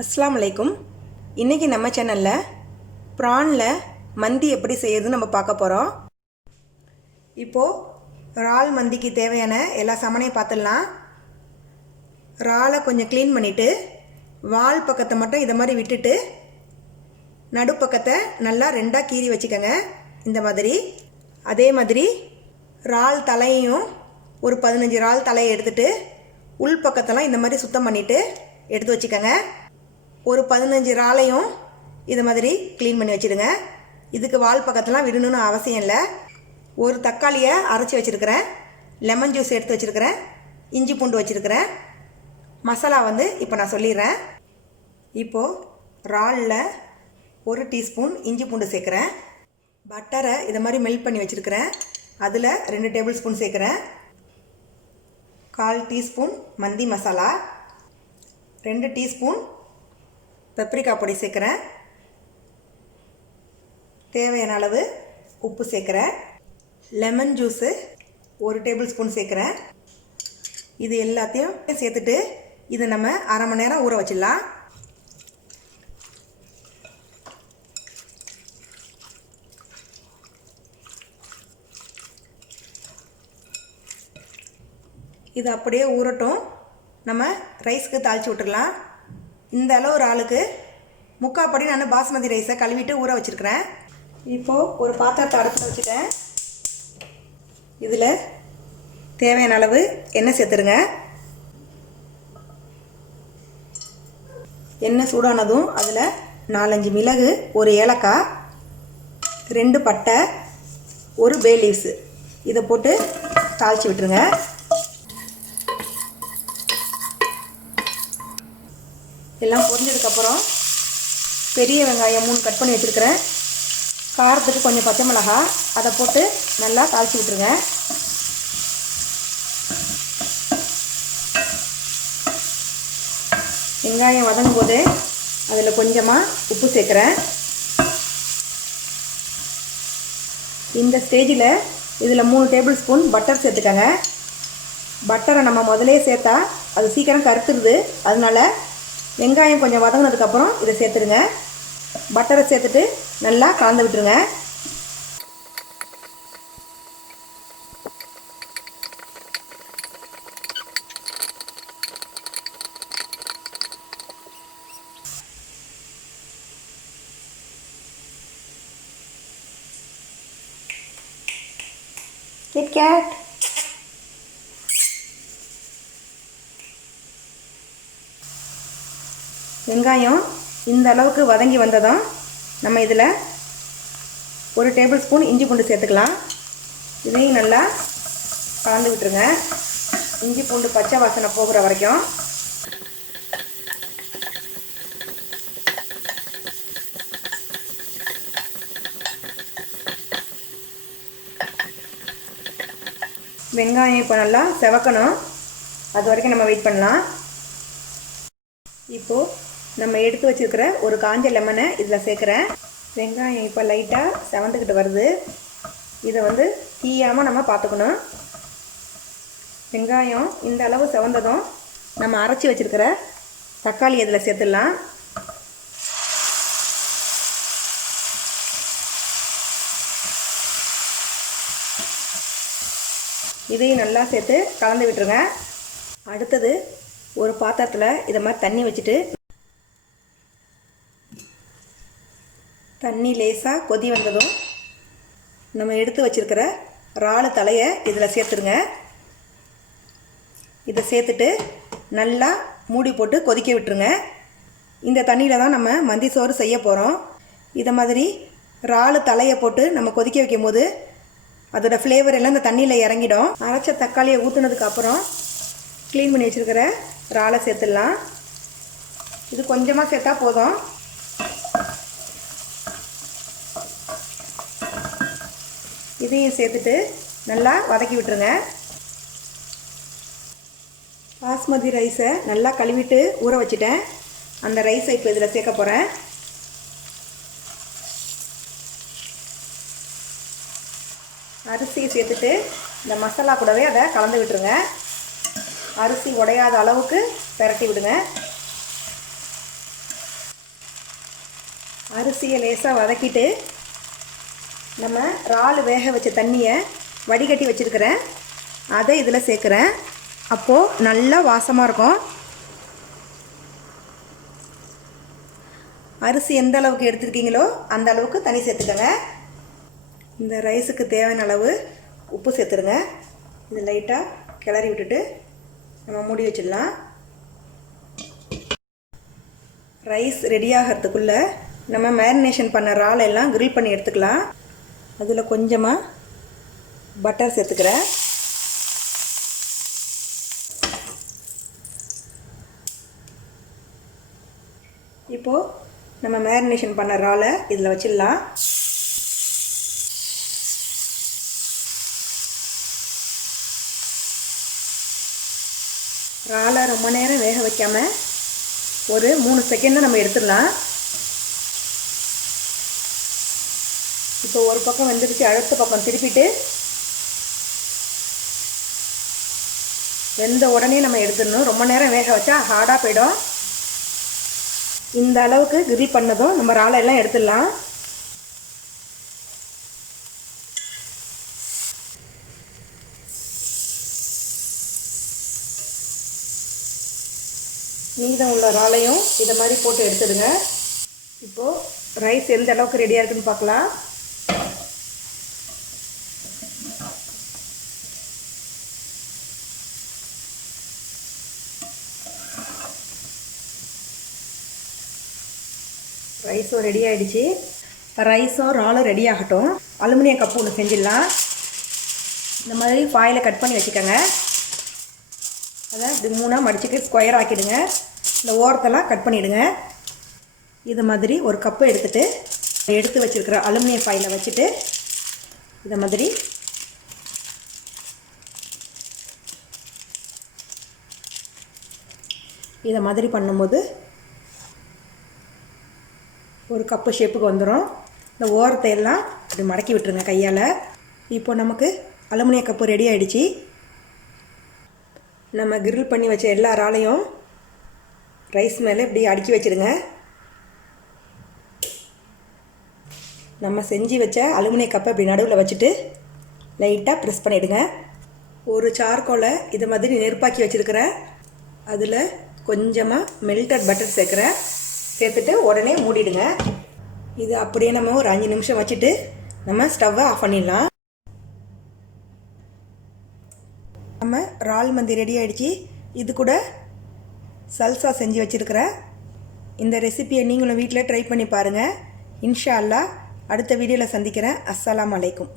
அஸ்ஸலாமு அலைக்கும். இன்றைக்கி நம்ம சேனலில் ப்ரானில் மந்தி எப்படி செய்யறதுன்னு நம்ம பார்க்க போகிறோம். இப்போது இறால் மந்திக்கு தேவையான எல்லா சாமானையும் பார்த்துடலாம். இறாலை கொஞ்சம் க்ளீன் பண்ணிவிட்டு வால் பக்கத்தை மட்டும் இதை மாதிரி விட்டுட்டு நடுப்பக்கத்தை நல்லா ரெண்டாக கீறி வச்சுக்கோங்க. இந்த மாதிரி அதே மாதிரி இறால் தலையையும் ஒரு 15 இறால் தலையை எடுத்துகிட்டு உள் பக்கத்தெல்லாம் இந்த மாதிரி சுத்தம் பண்ணிவிட்டு எடுத்து வச்சுக்கோங்க. ஒரு 15 இறாலையும் இது மாதிரி க்ளீன் பண்ணி வச்சுடுங்க. இதுக்கு வால் பக்கத்தெல்லாம் விடணும்னு அவசியம் இல்லை. ஒரு தக்காளியை அரைச்சி வச்சுருக்கிறேன், லெமன் ஜூஸ் எடுத்து வச்சுருக்கிறேன், இஞ்சி பூண்டு வச்சுருக்கிறேன். மசாலா இப்போ நான் சொல்லிடுறேன். இப்போது இறாலில் 1 டீஸ்பூன் இஞ்சி பூண்டு சேர்க்குறேன். பட்டரை இதை மாதிரி மெல்ட் பண்ணி வச்சுருக்கிறேன், அதில் 2 டேபிள் ஸ்பூன் சேர்க்குறேன். 1/4 டீஸ்பூன் மந்தி மசாலா, 2 டீஸ்பூன் பெப்ரிக்கா பொடி சேர்க்குறேன். தேவையான அளவு உப்பு சேர்க்குறேன். லெமன் ஜூஸு 1 டேபிள் ஸ்பூன் சேர்க்குறேன். இது எல்லாத்தையும் சேர்த்துட்டு இதை நம்ம அரை மணி நேரம் ஊற வச்சிடலாம். இது அப்படியே ஊறட்டும். நம்ம ரைஸ்க்கு தாளித்து விட்டுடலாம். இந்த அளவு ஒரு ஆளுக்கு 3/4 படி நான் பாஸ்மதி ரைஸை கழுவிட்டு ஊற வச்சுருக்கிறேன். இப்போது ஒரு பாத்திரத்தை அடுப்பில் வச்சுட்டேன். இதில் தேவையான அளவு எண்ணெய் சேர்த்துருங்க. எண்ணெய் சூடானதும் அதில் 4-5 மிளகு, 1 ஏலக்காய், 2 பட்டை, 1 பே லீவ்ஸு இதை போட்டு தாளித்து விட்டுருங்க. எல்லாம் பொரிஞ்சதுக்கப்புறம் பெரிய வெங்காயம் 3 கட் பண்ணி வச்சுருக்கிறேன். காரத்துக்கு கொஞ்சம் பச்சை மிளகாய் அதை போட்டு நல்லா தாளித்து விட்டுருங்க. வெங்காயம் வதங்கும் போது அதில் கொஞ்சமாக உப்பு சேர்க்குறேன். இந்த ஸ்டேஜில் இதில் 3 டேபிள் ஸ்பூன் பட்டர் சேர்த்துக்கங்க. பட்டரை நம்ம முதலே சேர்த்தா அது சீக்கிரம் கருத்துருது. அதனால் வெங்காயம் கொஞ்சம் வதங்கினதுக்கப்புறம் இதை சேர்த்துருங்க. பட்டரை சேர்த்துட்டு நல்லா கலந்து விட்டுருங்க. கிட்கேட் வெங்காயம் இந்த அளவுக்கு வதங்கி வந்ததும் நம்ம இதில் 1 டேபிள் ஸ்பூன் இஞ்சி பூண்டு சேர்த்துக்கலாம். இதையும் நல்லா கலந்து விட்டுருங்க. இஞ்சி பூண்டு பச்சை வாசனை போகிற வரைக்கும். வெங்காயம் இப்போ நல்லா செவக்கணும். அது வரைக்கும் நம்ம வெயிட் பண்ணலாம். இப்போது நம்ம எடுத்து வச்சுருக்கிற ஒரு காஞ்ச லெமனை இதில் சேர்க்குறேன். வெங்காயம் இப்போ லைட்டாக செவந்துக்கிட்டு வருது. இதை தீயாமல் நம்ம பார்த்துக்கணும். வெங்காயம் இந்த அளவு செவந்ததும் நம்ம அரைச்சி வச்சுருக்கிற தக்காளி இதில் சேர்த்துடலாம். இதையும் நல்லா சேர்த்து கலந்து விட்டுருங்க. அடுத்தது ஒரு பாத்திரத்தில் இதை மாதிரி தண்ணி வச்சுட்டு தண்ணி லேசாக கொதி வந்ததும் நம்ம எடுத்து வச்சுருக்கிற இறால் தலையை இதில் சேர்த்துருங்க. இதை சேர்த்துட்டு நல்லா மூடி போட்டு கொதிக்க விட்டுருங்க. இந்த தண்ணியில் தான் நம்ம மந்தி சோறு செய்ய போகிறோம். இதை மாதிரி இறால் தலையை போட்டு நம்ம கொதிக்க வைக்கும் போது அதோட ஃப்ளேவர் எல்லாம் இந்த தண்ணியில் இறங்கிடும். அரைச்ச தக்காளியை ஊற்றுனதுக்கப்புறம் க்ளீன் பண்ணி வச்சுருக்கிற இறாலை சேர்த்துடலாம். இது கொஞ்சமாக சேர்த்தா போதும். இதையும் சேர்த்துட்டு நல்லா வதக்கி விட்டுருங்க. பாஸ்மதி ரைஸை நல்லா கழுவிட்டு ஊற வச்சுட்டேன். அந்த ரைஸை இப்போ இதில் சேர்க்க போகிறேன். அரிசியை சேர்த்துட்டு இந்த மசாலா கூடவே அதை கலந்து விட்டுருங்க. அரிசி உடையாத அளவுக்கு பிரட்டி விடுங்க. அரிசியை லேசாக வதக்கிட்டு நம்ம இறால் வேக வச்ச தண்ணியை வடிகட்டி வச்சுருக்கிறேன், அதை இதில் சேர்க்குறேன். அப்போது நல்லா வாசமாக இருக்கும். அரிசி எந்த அளவுக்கு எடுத்துருக்கீங்களோ அந்த அளவுக்கு தண்ணி சேர்த்துக்கோங்க. இந்த ரைஸுக்கு தேவையான அளவு உப்பு சேர்த்துருங்க. இது லைட்டாக கிளறி விட்டுட்டு நம்ம மூடி வச்சிடலாம். ரைஸ் ரெடி ஆகிறதுக்குள்ளே நம்ம மேரினேஷன் பண்ண இறால் எல்லாம் கிரில் பண்ணி எடுத்துக்கலாம். அதில் கொஞ்சமாக பட்டர் சேர்த்துக்கிறேன். இப்போது நம்ம மேரினேஷன் பண்ண இறாலை இதில் வச்சிடலாம். இறாலை ரொம்ப நேரம் வேக வைக்காமல் ஒரு 3 செகண்டில் நம்ம எடுத்துடலாம். இப்போ ஒரு பக்கம் வெந்துருச்சு, அடுத்த பக்கம் திருப்பிட்டு வெந்த உடனே நம்ம எடுத்துடணும். ரொம்ப நேரம் வேக வச்சா ஹார்டாக போயிடும். இந்த அளவுக்கு கிரில் பண்ணதும் நம்ம இறாலை எல்லாம் எடுத்துடலாம். மீதம் உள்ள இறாலையும் இதை மாதிரி போட்டு எடுத்துடுங்க. இப்போது ரைஸ் எந்த அளவுக்கு ரெடியாக இருக்குன்னு பார்க்கலாம். ரைஸும் ரெடி ஆகிடுச்சு. ரைஸும் இறாலும் ரெடி ஆகட்டும். அலுமினிய கப்பு ஒன்று செஞ்சிடலாம். இந்த மாதிரி ஃபாயிலை கட் பண்ணி வச்சுக்கோங்க. அதை இப்படி 3ஆக மடிச்சுட்டு ஸ்கொயர் ஆக்கிடுங்க. இந்த ஓரத்தெல்லாம் கட் பண்ணிவிடுங்க. இது மாதிரி ஒரு கப்பு எடுத்துகிட்டு எடுத்து வச்சுருக்கிற அலுமினிய ஃபாயிலை வச்சுட்டு இதை மாதிரி இதை மாதிரி பண்ணும்போது ஒரு கப்பு ஷேப்புக்கு வந்துடும். இந்த ஓரத்தை எல்லாம் இப்படி மடக்கி விட்டுருங்க கையால். இப்போ நமக்கு அலுமினிய கப்பு ரெடி ஆகிடுச்சு. நம்ம கிரில் பண்ணி வச்ச எல்லா இறாலையும் ரைஸ் மேலே இப்படி அடுக்கி வச்சுருங்க. நம்ம செஞ்சு வச்ச அலுமினிய கப்பை இப்படி நடுவில் வச்சுட்டு லைட்டாக ப்ரெஸ் பண்ணிவிடுங்க. ஒரு சார்கோலை இதை மாதிரி நெருப்பாக்கி வச்சுருக்கிறேன். அதில் கொஞ்சமாக மெல்டட் பட்டர் சேர்க்குறேன். சேர்த்துட்டு உடனே மூடிடுங்க. இது அப்படியே நம்ம ஒரு 5 நிமிஷம் வச்சுட்டு நம்ம ஸ்டவ்வை ஆஃப் பண்ணிடலாம். நம்ம இறால் மந்தி ரெடி ஆகிடுச்சு. இது கூட சல்சா செஞ்சு வச்சுருக்கிறேன். இந்த ரெசிபியை நீங்களும் வீட்டில் ட்ரை பண்ணி பாருங்கள். இன்ஷா அல்லாஹ் அடுத்த வீடியோவில் சந்திக்கிறேன். அஸ்ஸலாமு அலைக்கும்.